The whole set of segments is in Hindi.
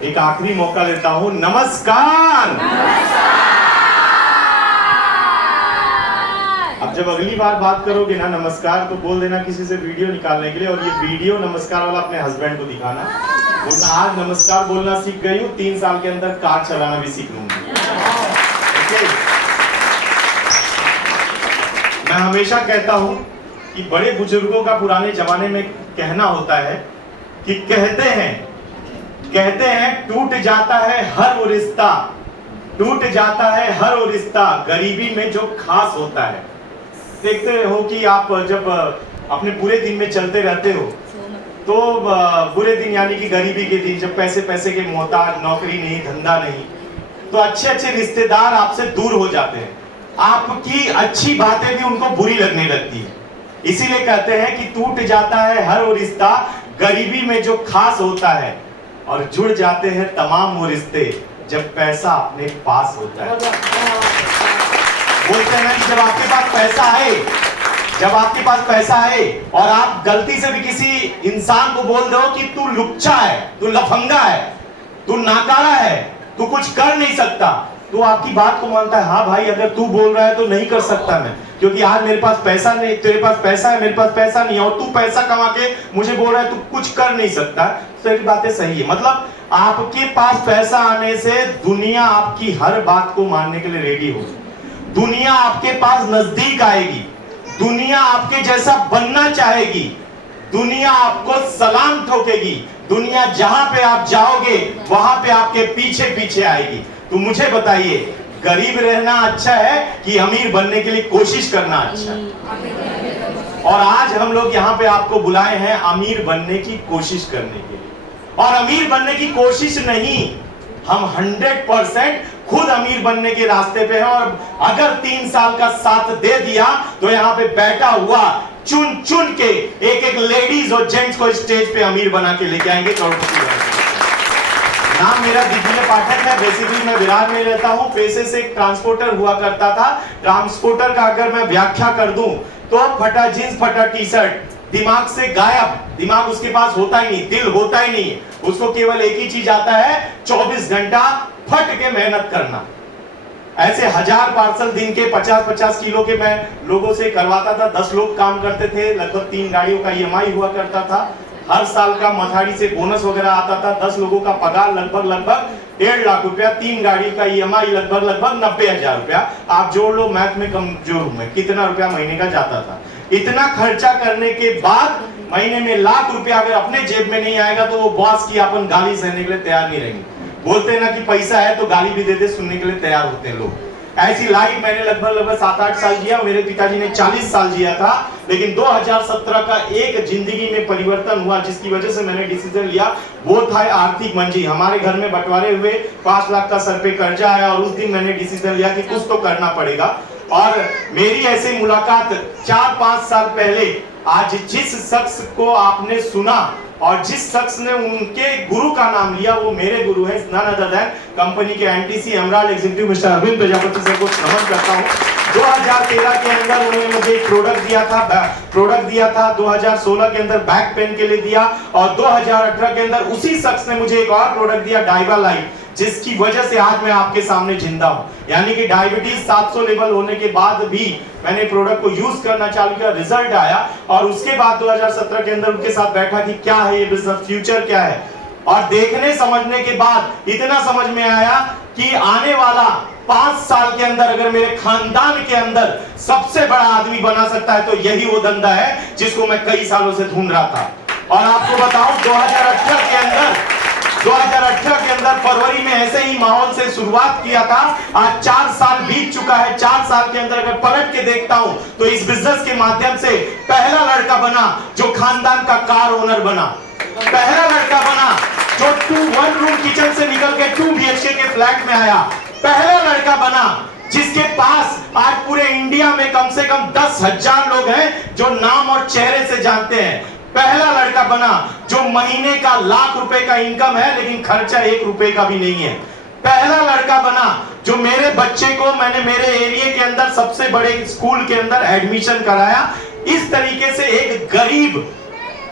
एक आखिरी मौका लेता हूं। नमस्कार। अब जब अगली बार बात करोगे ना नमस्कार, तो बोल देना किसी से वीडियो निकालने के लिए, और ये वीडियो नमस्कार वाला अपने हस्बैंड को दिखाना। बोलना आज नमस्कार बोलना सीख गई हूँ, 3 साल के अंदर कार चलाना भी सीख लूंगी। मैं हमेशा कहता हूं कि बड़े बुजुर्गों का पुराने जमाने में कहना होता है कि कहते हैं टूट जाता है हर वो रिश्ता, टूट जाता है हर वो रिश्ता, गरीबी में जो खास होता है। देखते हो कि आप जब अपने पूरे दिन में चलते रहते हो, तो बुरे दिन यानी कि गरीबी के दिन, जब पैसे के मोहताज, नौकरी नहीं, धंधा नहीं, तो अच्छे रिश्तेदार आपसे दूर हो जाते हैं। आपकी अच्छी बातें भी उनको बुरी लगने लगती है। इसीलिए कहते हैं कि टूट जाता है हर वो रिश्ता, गरीबी में जो खास होता है, और जुड़ जाते हैं तमाम वो रिश्ते जब पैसा अपने पास होता है। बोलते हैं ना कि जब आपके पास पैसा है और आप गलती से भी किसी इंसान को बोल दो कि तू लुच्चा है, तू लफंगा है, तू नाकारा है, तू कुछ कर नहीं सकता, तो आपकी बात को मानता है। हाँ भाई, अगर तू बोल रहा है तो नहीं कर सकता मैं, क्योंकि आज मेरे पास पैसा नहीं, तेरे पास पैसा है, मेरे पास पैसा नहीं है, और तू पैसा कमा के मुझे बोल रहा है तू कुछ कर नहीं सकता। तो ये बातें सही है। मतलब आपके पास पैसा आने से दुनिया आपकी हर बात को मानने के लिए रेडी हो, दुनिया आपके पास नजदीक आएगी, दुनिया आपके जैसा बनना चाहेगी, दुनिया आपको सलाम ठोकेगी, दुनिया जहां पे आप जाओगे वहां पे आपके पीछे पीछे आएगी। तो मुझे बताइए, गरीब रहना अच्छा है कि अमीर बनने के लिए कोशिश करना अच्छा है? और आज हम लोग यहाँ पे आपको बुलाए हैं अमीर बनने की कोशिश करने के लिए। और अमीर बनने की कोशिश नहीं, हम 100% खुद अमीर बनने के रास्ते पे हैं। और अगर 3 साल का साथ दे दिया तो यहाँ पे बैठा हुआ चुन के एक लेडीज और जेंट्स को स्टेज पे अमीर बना के लेके आएंगे, करोड़पति बना के। नाम मेरा दिग्विजय पाठक है। बेसिकली मैं विरार में रहता हूँ। पेशे से एक ट्रांसपोर्टर हुआ करता था। ट्रांसपोर्टर का अगर मैं व्याख्या कर दूं तो फटा जींस, फटा टी शर्ट, दिमाग से गायब, दिमाग उसके पास होता ही नहीं, दिल होता ही नहीं, उसको केवल एक ही चीज आता है, 24 घंटा फट के मेहनत करना। ऐसे 1000 पार्सल दिन के 50-50 किलो के मैं लोगों से करवाता था। 10 लोग काम करते थे, लगभग 3 गाड़ियों का EMI हुआ करता था। हर साल का मथाड़ी से बोनस वगैरह आता था। 10 लोगों का पगार लगभग 1.5 लाख रुपया, 3 गाड़ी का EMI लगभग 90,000 रुपया। आप जोड़ लो, मैथ में कमजोर हूं मैं, कितना रुपया महीने का जाता था। इतना खर्चा करने के बाद महीने में लाख रुपया अगर अपने जेब में नहीं आएगा तो वो बॉस की अपन गाली सहने के लिए तैयार नहीं रहेंगे। बोलते हैं ना कि पैसा है तो गाली भी दे दे, सुनने के लिए तैयार होते हैं लोग। ऐसी लाइफ मैंने लगभग 7-8 साल जिया। मेरे पिताजी ने 40 साल जिया था। लेकिन 2017 का एक जिंदगी में परिवर्तन हुआ जिसकी वजह से मैंने डिसीजन लिया, वो था आर्थिक मंदी। हमारे घर में बंटवारे हुए 5 लाख का सर पे कर्जा आया, और उस दिन मैंने डिसीजन लिया कि कुछ तो करना पड़ेगा। और मेरी ऐसी मुलाकात 4-5 साल पहले, आज जिस शख्स को आपने सुना और जिस शख्स ने उनके गुरु का नाम लिया, वो मेरे गुरु हैं, नन अदर देन कंपनी के NTC emerald executive mister Arvind Prajapati sir को नमन करता हूं। 2013 के अंदर उन्होंने मुझे एक प्रोडक्ट दिया था, 2016 के अंदर बैक पेन के लिए दिया, और 2018 के अंदर उसी शख्स ने मुझे एक और प्रोडक्ट दिया, डाइवा लाइफ, जिसकी वजह से आज मैं आपके सामने जिंदा हूं। यानी कि डायबिटीज 700 लेवल होने के बाद भी मैंने प्रोडक्ट को यूज करना चालू किया, रिजल्ट आया, और उसके बाद 2017 के अंदर उनके साथ बैठा कि क्या है ये बिजनेस, फ्यूचर क्या है। और देखने समझने के बाद इतना समझ में आया कि आने वाला 5 साल के अंदर अगर मेरे खानदान के अंदर सबसे बड़ा आदमी बना सकता है तो यही वो धंधा है जिसको मैं कई सालों से ढूंढ रहा था। और आपको बताऊं, 2018 के अंदर फरवरी में ऐसे ही माहौल से शुरुआत किया था। आज 4 साल बीत चुका है। 4 साल के अंदर अगर पलट के देखता हूं तो इस बिजनेस के माध्यम से पहला लड़का बना जो खानदान का कार ओनर बना, पहला लड़का बना जो 1 रूम किचन से निकल के 2 BHK के फ्लैट में आया, पहला लड़का बना जिसके पास आज पूरे इंडिया में कम से कम 10,000 लोग हैं जो नाम और चेहरे से जानते हैं, पहला लड़का बना जो महीने का लाख रुपए का इनकम है लेकिन खर्चा 1 रुपए का भी नहीं है, पहला लड़का बना जो मेरे बच्चे को मैंने मेरे एरिया के अंदर सबसे बड़े स्कूल के अंदर एडमिशन कराया। इस तरीके से एक गरीब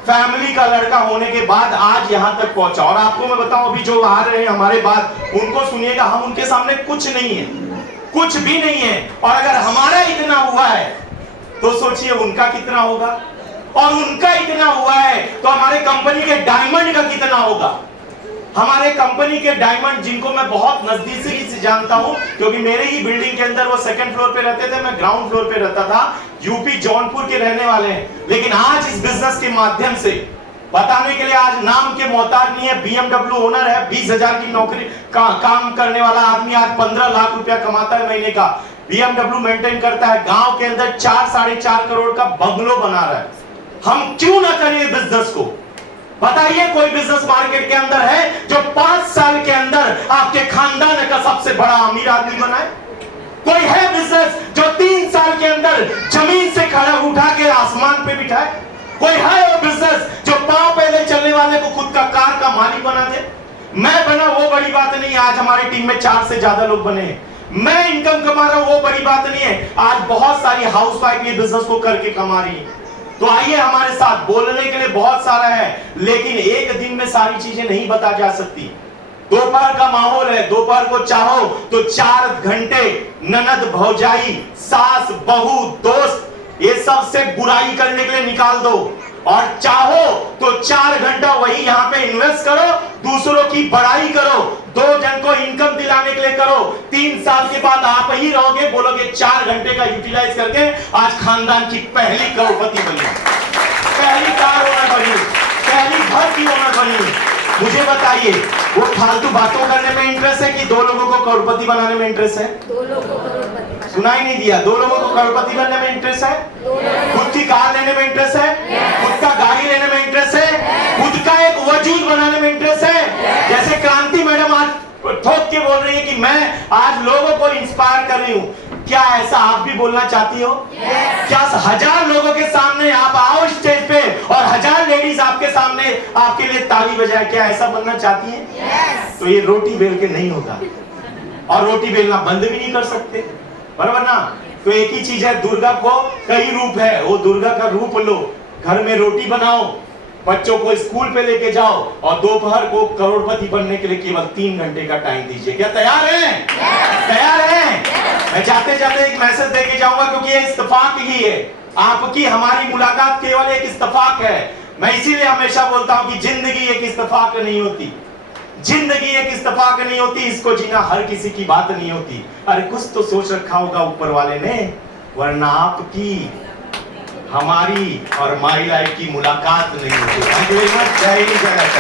फैमिली का लड़का होने के बाद आज यहां तक पहुंचा। और आपको मैं बताऊं, अभी जो आ रहे हैं हमारे बाद, उनको सुनिएगा, हम उनके सामने कुछ नहीं है, कुछ भी नहीं है। और अगर हमारा इतना हुआ है तो सोचिए उनका कितना होगा, और उनका इतना हुआ है तो हमारे कंपनी के डायमंड का कितना होगा। हमारे कंपनी के डायमंड, जिनको मैं बहुत नजदीक से जानता हूं, क्योंकि मेरे ही बिल्डिंग के अंदर वो सेकंड फ्लोर पे रहते थे, मैं ग्राउंड फ्लोर पे रहता था, यूपी जौनपुर के रहने वाले हैं। लेकिन आज इस बिजनेस के माध्यम से बताने के लिए आज नाम के मोहताज नहीं है। BMW ओनर है, 20,000 की नौकरी काम करने वाला आदमी आज 15 लाख रुपया कमाता है महीने का। BMW मेंटेन करता है, गांव के अंदर 4-4.5 करोड़ का बंगलो बना रहा है। हम क्यों ना करें बिजनेस को? बताइए, कोई बिजनेस मार्केट के अंदर है जो 5 साल के अंदर आपके खानदान का सबसे बड़ा अमीर आदमी बना है? कोई है बिजनेस जो 3 साल के अंदर जमीन से खड़ा उठा के आसमान पे बिठाए? कोई है वो बिजनेस जो पांव पहले चलने वाले को खुद का कार का मालिक बना दे? मैं बना वो बड़ी बात नहीं है, आज हमारी टीम में 4 से ज्यादा लोग बने हैं। मैं इनकम कमा रहा हूं वो बड़ी बात नहीं है, आज बहुत सारी हाउसवाइफ ये बिजनेस को करके कमा रही है। तो आइए हमारे साथ, बोलने के लिए बहुत सारा है, लेकिन एक दिन में सारी चीजें नहीं बता जा सकती। दोपहर का माहौल है, दोपहर को चाहो तो 4 घंटे ननद, भौजाई, सास, बहू, दोस्त, ये सब से बुराई करने के लिए निकाल दो, और चाहो तो 4 घंटा वही यहाँ पे इन्वेस्ट करो, दूसरों की बड़ाई करो, 2 जन को इनकम दिलाने के लिए करो। 3 साल के बाद आप ही रहोगे, बोलोगे 4 घंटे का यूटिलाइज करके आज खानदान की पहली करोड़पति बनी, पहली कार ओनर बनी, पहली घर की ओनर बनी। मुझे बताइए, वो फालतू बातों करने में इंटरेस्ट है कि 2 लोगों को करोड़पति बनाने में इंटरेस्ट है? 2 लोगों को करोड़पति, सुनाई नहीं दिया? 2 लोगों को करोड़पति बनने में इंटरेस्ट है? खुद की कार लेने में इंटरेस्ट है? खुद का गाड़ी लेने में इंटरेस्ट है? खुद का एक वजूद बनाने में इंटरेस्ट है? जैसे क्रांति मैडम आज ठोक के बोल रही है कि मैं आज लोगों को इंस्पायर कर रही हूँ, क्या ऐसा आप भी बोलना चाहती हो? क्या 1000 लोगों के सामने आप आओ स्टेज पे और 1000 लेडीज आपके सामने आपके लिए ताली बजाए, क्या ऐसा बनना चाहती हैं? तो ये रोटी बेल के नहीं होगा, और रोटी बेलना बंद भी नहीं कर सकते, बराबर ना? तो एक ही चीज है, दुर्गा को कई रूप है, वो दुर्गा का रूप लो, घर में रोटी बनाओ, बच्चों को स्कूल पे लेके जाओ, और दोपहर को करोड़पति बनने के लिए केवल 3 घंटे का टाइम दीजिए। क्या तैयार हैं? तैयार हैं? मैं जाते जाते एक मैसेज देके जाऊंगा, क्योंकि ये इत्तेफाक ही है, आपकी हमारी मुलाकात केवल एक इत्तेफाक है। मैं इसीलिए हमेशा बोलता हूं कि जिंदगी एक इत्तेफाक नहीं होती, जिंदगी एक इत्तेफाक नहीं होती, इसको जीना हर किसी की बात नहीं होती। अरे कुछ तो सोच रखा होगा ऊपर वाले ने, वरना आपकी, हमारी और माई लाइफ की मुलाकात नहीं होती। जय हिंद, जय